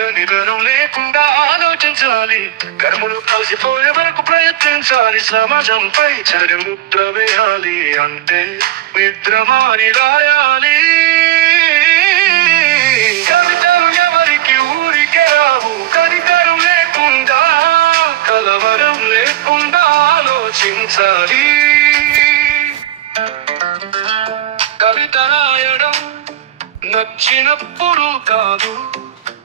నిధనం లేకుండా ఆలోచించాలి. కర్మలు కలిసిపోయే వరకు ప్రయత్నించాలి. సమాజంపై చరిముద్ర వేయాలి. అంటే మిత్రమాని రాయాలి. కవితలు ఎవరికి ఊరికే రావు. కనికరం లేకుండా, కలవరం లేకుండా ఆలోచించాలి. కవిత రాయడం నచ్చినప్పుడు కాదు,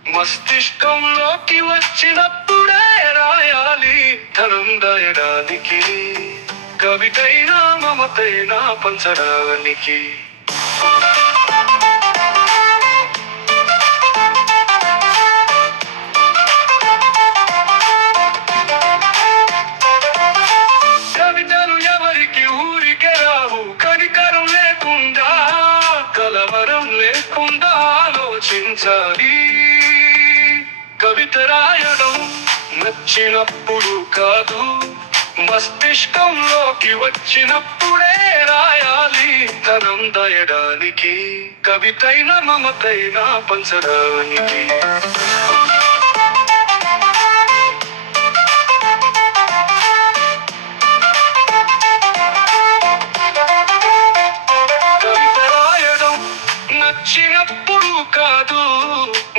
మస్తిష్కంలోకి వచ్చినప్పుడే రాయాలి. ధనం దాయడానికి, కవితైనా మమతైనా పంచడానికి. కవితలు ఎవరికి ఊరికే రావు. కనికరం లేకుండా, కలవరం లేకుండా ఆలోచించాలి. కవిత రాయడం నచ్చినప్పుడు కాదు, మస్తిష్కంలోకి వచ్చినప్పుడే రాయాలి. ధనం దాయడానికి, కవితైనా మమతైనా పంచడానికి. నచ్చినప్పుడు కాదు,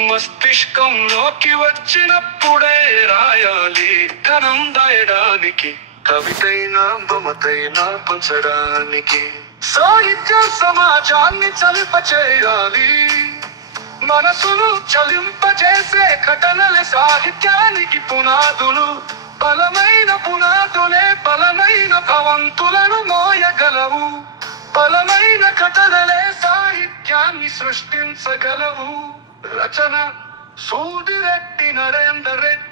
మస్తిష్కంలోకి వచ్చినప్పుడే రాయాలి. ధనం దాయడానికి, కవితైనా మమతైనా పంచడానికి. సాహిత్యం సమాజాన్ని చలింపచేయాలి. మనసును చలింపజేసే ఘటనలే సాహిత్యానికి పునాదులు. బలమైన పునాదులే బలమైన భవంతులను మోయగలవు. బలమైన కథలే సాహిత్యాన్ని సృష్టించగలవు. రచన సూదిరెడ్డి నరేందర్ రెడ్డి.